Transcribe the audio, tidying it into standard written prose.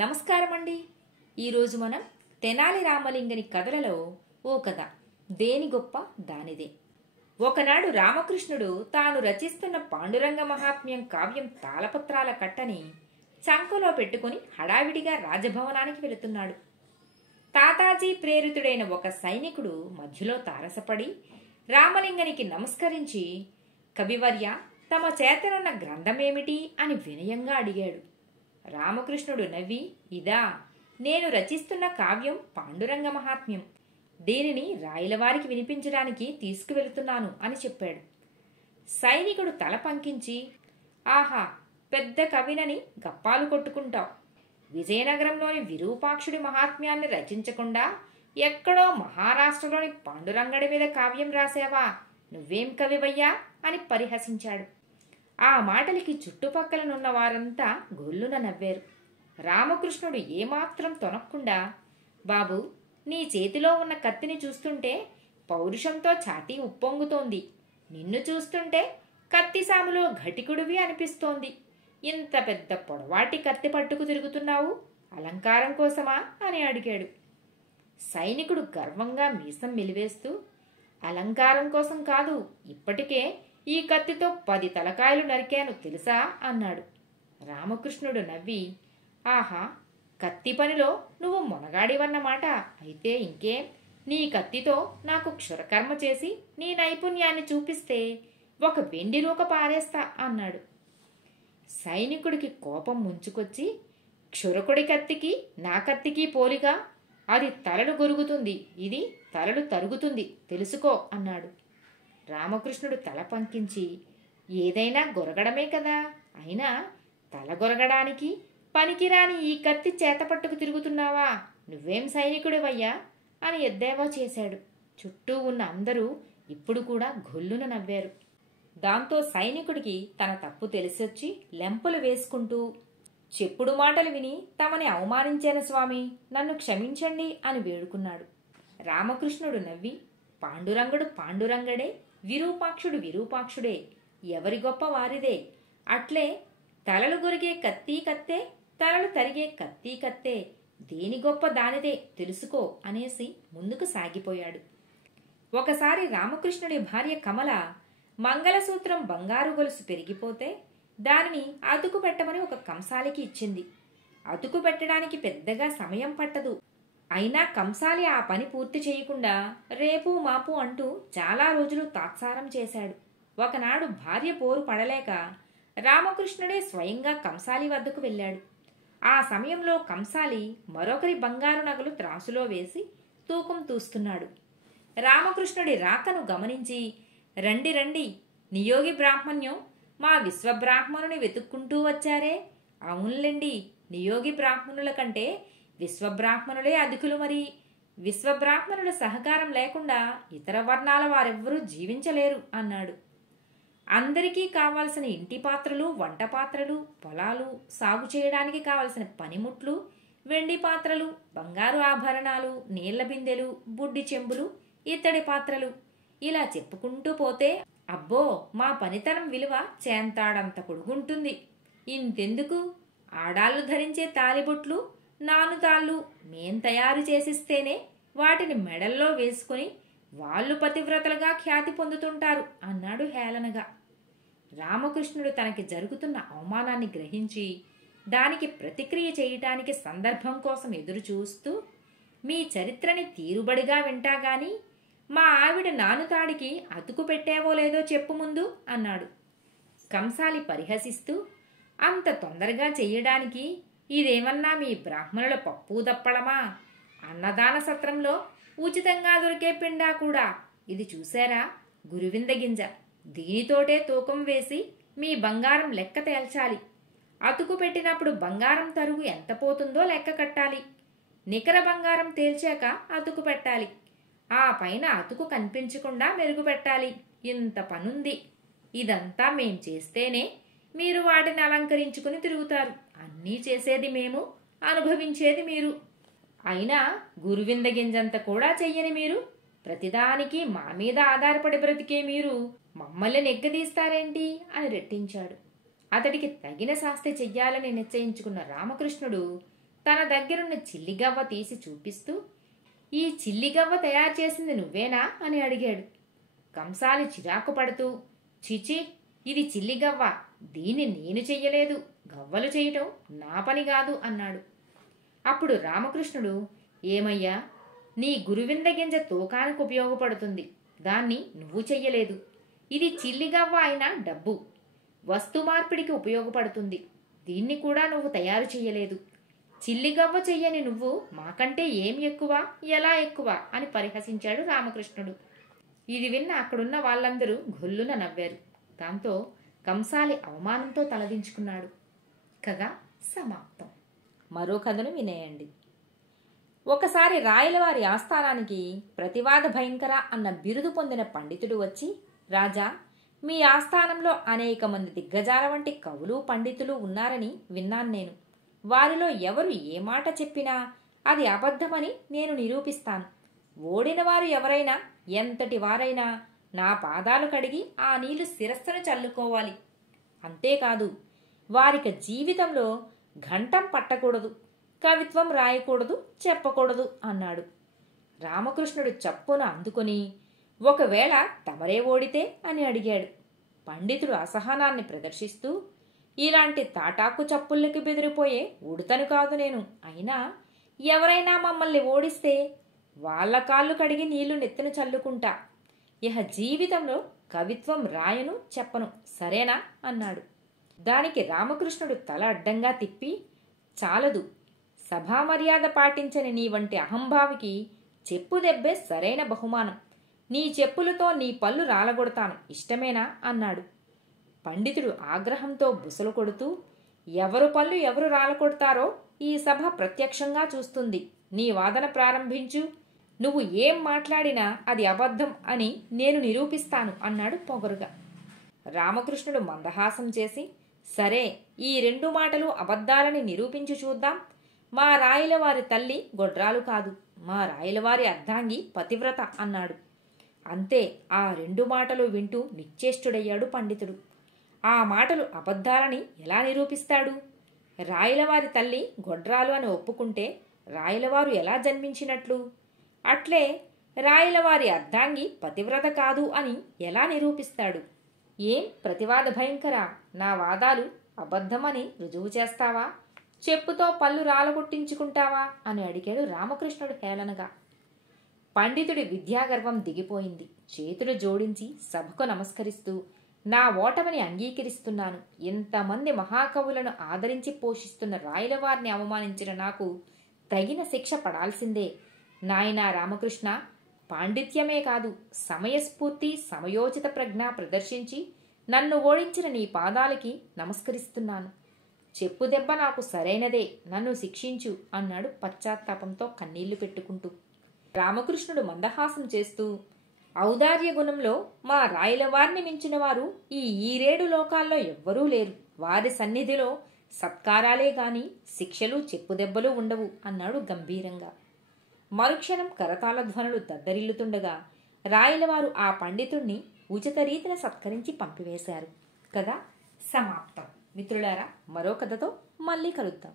నమస్కారం అండి. ఈరోజు మనం తెనాలి రామలింగని కథలలో ఓ కథ దేని గొప్ప దానిదే. ఒకనాడు రామకృష్ణుడు తాను రచిస్తున్న పాండురంగ మహాత్మ్యం కావ్యం తాళపత్రాల కట్టని చంకలో పెట్టుకుని హడావిడిగా రాజభవనానికి వెళుతున్నాడు. తాతాజీ ప్రేరితుడైన ఒక సైనికుడు మధ్యలో తారసపడి రామలింగనికి నమస్కరించి, కవివర్య, తమ చేతనున్న గ్రంథమేమిటి అని వినయంగా అడిగాడు. రామకృష్ణుడు నవ్వి, ఇదా, నేను రచిస్తున్న కావ్యం పాండురంగ మహాత్మ్యం. దీనిని రాయలవారికి వినిపించడానికి తీసుకువెళుతున్నాను అని చెప్పాడు. సైనికుడు తల పంకించి, ఆహా, పెద్ద కవినని గప్పాలు కొట్టుకుంటావు. విజయనగరంలోని విరూపాక్షుడి మహాత్మ్యాన్ని రచించకుండా ఎక్కడో మహారాష్ట్రలోని పాండురంగడి మీద కావ్యం రాసావా? నువ్వేం కవివయ్యా అని పరిహసించాడు. ఆ మాటలకి చుట్టుపక్కలనున్న వారంతా గొల్లున నవ్వారు. రామకృష్ణుడు ఏమాత్రం తొనక్కుండా, బాబు, నీ చేతిలో ఉన్న కత్తిని చూస్తుంటే పౌరుషంతో ఛాతీ ఉప్పొంగుతోంది. నిన్ను చూస్తుంటే కత్తిసాములో ఘటికుడివి అనిపిస్తోంది. ఇంత పెద్ద పొడవాటి కత్తి పట్టుకు తిరుగుతున్నావు, అలంకారం కోసమా అని అడిగాడు. సైనికుడు గర్వంగా మీసం మెలివేస్తూ, అలంకారం కోసం కాదు, ఇప్పటికే ఈ కత్తితో 10 తలకాయలు నరికాను తెలుసా అన్నాడు. రామకృష్ణుడు నవ్వి, ఆహా, కత్తి పనిలో నువ్వు మొనగాడివన్నమాట. అయితే ఇంకేం, నీ కత్తితో నాకు క్షురకర్మ చేసి నీ నైపుణ్యాన్ని చూపిస్తే ఒక వెండి రూక పారేస్తా అన్నాడు. సైనికుడికి కోపం ముంచుకొచ్చి, క్షురకుడి కత్తికి నా కత్తికి పోలిక, అది తలలు గొరుగుతుంది, ఇది తలలు తరుగుతుంది, తెలుసుకో అన్నాడు. రామకృష్ణుడు తల పంకించి, ఏదైనా గొరగడమే కదా, అయినా తల గొరగడానికి పనికిరాని ఈ కత్తి చేతపట్టుకు తిరుగుతున్నావా? నువ్వేం సైనికుడివయ్యా అని ఎద్దేవా చేశాడు. చుట్టూ ఉన్న అందరూ ఇప్పుడు కూడా గొల్లున నవ్వారు. దాంతో సైనికుడికి తన తప్పు తెలిసొచ్చి లెంపలు వేసుకుంటూ, చెప్పుడు మాటలు విని తమని అవమానించాను స్వామి, నన్ను క్షమించండి అని వేడుకున్నాడు. రామకృష్ణుడు నవ్వి, పాండురంగుడు పాండురంగడే, విరూపాక్షుడు విరూపాక్షుడే, ఎవరి గొప్ప వారిదే. అట్లే తలలు గొరిగే కత్తి కత్తే, తలలు తరిగే కత్తి కత్తే, దేని గొప్ప దానిదే తెలుసుకో అనేసి ముందుకు సాగిపోయాడు. ఒకసారి రామకృష్ణుడి భార్య కమల మంగళసూత్రం బంగారు గొలుసు పెరిగిపోతే దానిని అతుకు పెట్టమని ఒక కంసాలికి ఇచ్చింది. అతుకు పెట్టడానికి పెద్దగా సమయం పట్టదు. అయినా కంసాలి ఆ పని పూర్తి చేయకుండా రేపు మాపు అంటూ చాలా రోజులు తాత్సారం చేశాడు. ఒకనాడు భార్య పోరు పడలేక రామకృష్ణుడే స్వయంగా కంసాలి వద్దకు వెళ్ళాడు. ఆ సమయంలో కంసాలి మరొకరి బంగారు నగలు త్రాసులో వేసి తూకం తూస్తున్నాడు. రామకృష్ణుడి రాకను గమనించి, రండి రండి, నియోగి బ్రాహ్మణ్యం మా విశ్వబ్రాహ్మణుని వెతుక్కుంటూ వచ్చారే. అవునులేండి, నియోగి బ్రాహ్మణుల కంటే విశ్వబ్రాహ్మణులే అధికులు. మరి విశ్వబ్రాహ్మణుల సహకారం లేకుండా ఇతర వర్ణాల వారెవ్వరూ జీవించలేరు అన్నాడు. అందరికీ కావాల్సిన ఇంటి పాత్రలు, వంట పాత్రలు, పొలాలు, సాగు చేయడానికి కావలసిన పనిముట్లు, వెండి పాత్రలు, బంగారు ఆభరణాలు, నీళ్ల బిందెలు, బుడ్డి చెంబులు, ఇత్తడి పాత్రలు, ఇలా చెప్పుకుంటూ పోతే అబ్బో, మా పనితనం విలువ చేంతాడంత పొడుగుంటుంది. ఇంతెందుకు, ఆడాళ్లు ధరించే తాలిబొట్లు, నానుతాళ్ళు మేం తయారు చేసిస్తేనే వాటిని మెడల్లో వేసుకుని వాళ్ళు పతివ్రతలుగా ఖ్యాతి పొందుతుంటారు అన్నాడు హేళనగా. రామకృష్ణుడు తనకి జరుగుతున్న అవమానాన్ని గ్రహించి దానికి ప్రతిక్రియ చేయటానికి సందర్భం కోసం ఎదురు చూస్తూ, మీ చరిత్రని తీరుబడిగా వింటాగాని మా ఆవిడ నానుతాడికి అతుకు పెట్టావో లేదో చెప్పు ముందు అన్నాడు. కంసాలి పరిహసిస్తూ, అంత తొందరగా చెయ్యడానికి ఇదేమన్నా మీ బ్రాహ్మణుల పప్పు దప్పడమా? అన్నదాన సత్రంలో ఉచితంగా దొరికే పిండా కూడా. ఇది చూశారా, గురువింద గింజ, దీనితోటే తూకం వేసి మీ బంగారం లెక్క తేల్చాలి. అతుకు పెట్టినప్పుడు బంగారం తరుగు ఎంత పోతుందో లెక్క కట్టాలి. నికర బంగారం తేల్చాక అతుకు పెట్టాలి. ఆ పైన అతుకు కనిపించకుండా మెరుగు పెట్టాలి. ఇంత పనుంది. ఇదంతా మేం చేస్తేనే మీరు వాటిని అలంకరించుకుని తిరుగుతారు. అన్నీ చేసేది మేము, అనుభవించేది మీరు. అయినా గురువింద గింజంత కూడా చెయ్యని మీరు, ప్రతిదానికి మా మీద ఆధారపడి బ్రతికే మీరు మమ్మల్ని నెగ్గదీస్తారేంటి అని రెట్టించాడు. అతడికి తగిన శాస్తి చెయ్యాలని నిశ్చయించుకున్న రామకృష్ణుడు తన దగ్గరున్న చిల్లిగవ్వ తీసి చూపిస్తూ, ఈ చిల్లిగవ్వ తయారు చేసింది నువ్వేనా అని అడిగాడు. కంసాలి చిరాకు పడుతూ, చిచి, ఇది చిల్లిగవ్వ, దీన్ని నేను చెయ్యలేదు, గవ్వలు చేయటం నా పని కాదు అన్నాడు. అప్పుడు రామకృష్ణుడు, ఏమయ్యా, నీ గురువింద గింజ తూకానికి ఉపయోగపడుతుంది, దాన్ని నువ్వు చెయ్యలేదు. ఇది చిల్లిగవ్వ అయినా డబ్బు, వస్తు మార్పిడికి ఉపయోగపడుతుంది, దీన్ని కూడా నువ్వు తయారు చెయ్యలేదు. చిల్లిగవ్వ చెయ్యని నువ్వు మాకంటే ఏం ఎక్కువ, ఎలా ఎక్కువ అని పరిహసించాడు రామకృష్ణుడు. ఇది విన్న అక్కడున్న వాళ్ళందరూ గొల్లున నవ్వారు. దాంతో కంసాలి అవమానంతో తలదించుకున్నాడు. కథ సమాప్తం. మరో కథను వినేయండి. ఒకసారి రాయలవారి ఆస్థానానికి ప్రతివాద భయంకర అన్న బిరుదు పొందిన పండితుడు వచ్చి, రాజా, మీ ఆస్థానంలో అనేక మంది దిగ్గజాల వంటి కవులు పండితులు ఉన్నారని విన్నాను నేను. వారిలో ఎవరు ఏ మాట చెప్పినా అది అబద్ధమని నేను నిరూపిస్తాను. ఓడిన వారు ఎవరైనా, ఎంతటి వారైనా నా పాదాలు కడిగి ఆ నీళ్లు శిరస్సును చల్లుకోవాలి. అంతేకాదు, వారికి జీవితంలో ఘంటం పట్టకూడదు, కవిత్వం రాయకూడదు, చెప్పకూడదు అన్నాడు. రామకృష్ణుడు చప్పున అందుకొని, ఒకవేళ తమరే ఓడితే అని అడిగాడు. పండితుడు అసహనాన్ని ప్రదర్శిస్తూ, ఇలాంటి తాటాకు చప్పుళ్ళకి బెదిరిపోయే ఉడతను కాదు నేను. అయినా ఎవరైనా మమ్మల్ని ఓడిస్తే వాళ్ళ కాళ్ళు కడిగి నీళ్లు నెత్తిన చల్లుకుంటా. ఇహ జీవితంలో కవిత్వం రాయను, చెప్పను, సరేనా అన్నాడు. దానికి రామకృష్ణుడు తల అడ్డంగా తిప్పి, చాలదు, సభామర్యాద పాటించని నీ వంటి అహంభావికి చెప్పు దెబ్బే సరైన బహుమానం. నీ చెప్పులతో నీ పళ్ళు రాలగొడతాను, ఇష్టమేనా అన్నాడు. పండితుడు ఆగ్రహంతో బుసలు కొడుతూ, ఎవరు పళ్ళు ఎవరు రాలకొడతారో ఈ సభ ప్రత్యక్షంగా చూస్తుంది. నీ వాదన ప్రారంభించు. నువ్వు ఏం మాట్లాడినా అది అబద్ధం అని నేను నిరూపిస్తాను అన్నాడు పొగరుగా. రామకృష్ణుడు మందహాసం చేసి, సరే, ఈ 2 మాటలు అబద్ధాలని నిరూపించి చూద్దాం. మా రాయలవారి తల్లి గొడ్రాలు కాదు, మా రాయలవారి అర్ధాంగి పతివ్రత అన్నాడు. అంతే, ఆ 2 మాటలు వింటూ నిశ్చేష్టుడయ్యాడు పండితుడు. ఆ మాటలు అబద్ధాలని ఎలా నిరూపిస్తాడు? రాయలవారి తల్లి గొడ్రాలు అని ఒప్పుకుంటే రాయలవారు ఎలా జన్మించినట్లు? అట్లే రాయలవారి అర్ధాంగి పతివ్రత కాదు అని ఎలా నిరూపిస్తాడు? ఏం ప్రతివాద భయంకర, నా వాదాలు అబద్ధమని రుజువు చేస్తావా? చెప్పుతో పళ్ళు రాలగొట్టించుకుంటావా అని అడిగాడు రామకృష్ణుడు హేళనగా. పండితుడి విద్యాగర్వం దిగిపోయింది. చేతులు జోడించి సభకు నమస్కరిస్తూ, నా ఓటమిని అంగీకరిస్తున్నాను. ఇంతమంది మహాకవులను ఆదరించి పోషిస్తున్న రాయలవారిని అవమానించిన నాకు తగిన శిక్ష పడాల్సిందే. నాయనా రామకృష్ణ, పాండిత్యమే కాదు, సమయస్ఫూర్తి, సమయోచిత ప్రజ్ఞ ప్రదర్శించి నన్ను ఓడించిన నీ పాదాలకి నమస్కరిస్తున్నాను. చెప్పు దెబ్బ నాకు సరైనదే, నన్ను శిక్షించు అన్నాడు పశ్చాత్తాపంతో కన్నీళ్లు పెట్టుకుంటూ. రామకృష్ణుడు మందహాసం చేస్తూ, ఔదార్య గుణంలో మా రాయలవారిని మించిన వారు ఈ 7 లోకాల్లో ఎవ్వరూ లేరు. వారి సన్నిధిలో సత్కారాలే గాని శిక్షలు, చెప్పుదెబ్బలు ఉండవు అన్నాడు గంభీరంగా. మరుక్షణం కరతాళ ధ్వనులు దద్దరిల్లుతుండగా రాయలవారు ఆ పండితుణ్ణి ఉచిత రీతిన సత్కరించి పంపివేశారు. కథ సమాప్తం. మిత్రులారా, మరో కథతో మళ్ళీ కలుద్దాం.